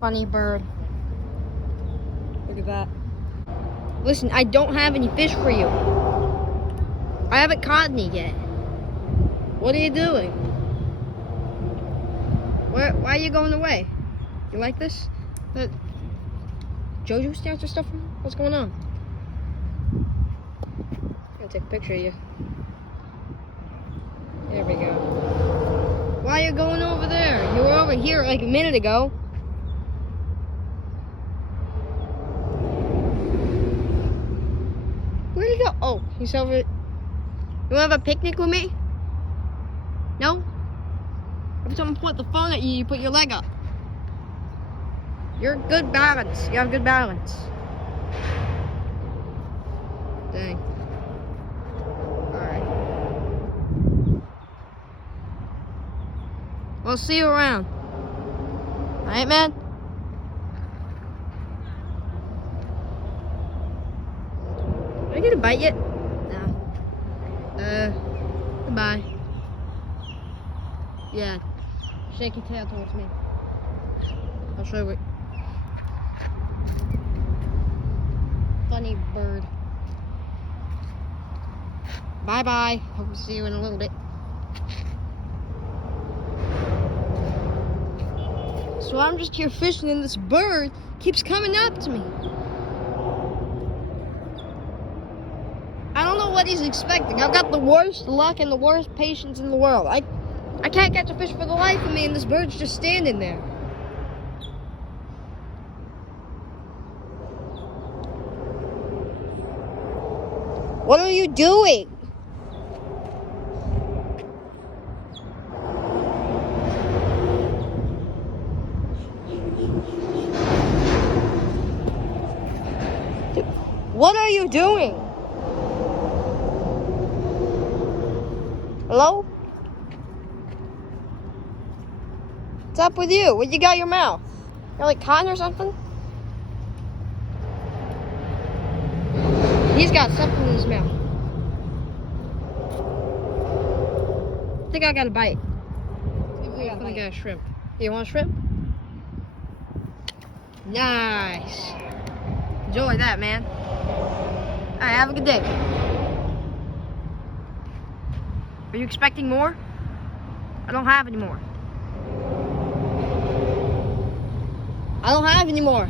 Funny bird. Look at that. Listen, I don't have any fish for you. I haven't caught any yet. What are you doing? Why are you going away? You like this? The JoJo stance or stuff? What's going on? I'm gonna take a picture of you. There we go. Why are you going over there? You were over here like a minute ago. Where'd he go? Oh, he's over. You wanna have a picnic with me? No? Every time I put the phone at you, you put your leg up. You're good balance. You have good balance. Dang. Alright. We'll see you around. Alright, man? Did I get a bite yet? No. Goodbye. Yeah. Shake your tail towards me. I'll show you. Funny bird. Bye-bye. Hope to see you in a little bit. So I'm just here fishing and this bird keeps coming up to me. I don't know what he's expecting. I've got the worst luck and the worst patience in the world. I can't catch a fish for the life of me and this bird's just standing there. What are you doing? What are you doing? Hello? What's up with you? What you got in your mouth? You're like cotton or something? He's got something in his mouth. I think I got a bite. I think I got a shrimp. You want a shrimp? Nice. Enjoy that, man. Alright, have a good day. Are you expecting more? I don't have any more. I don't have any more.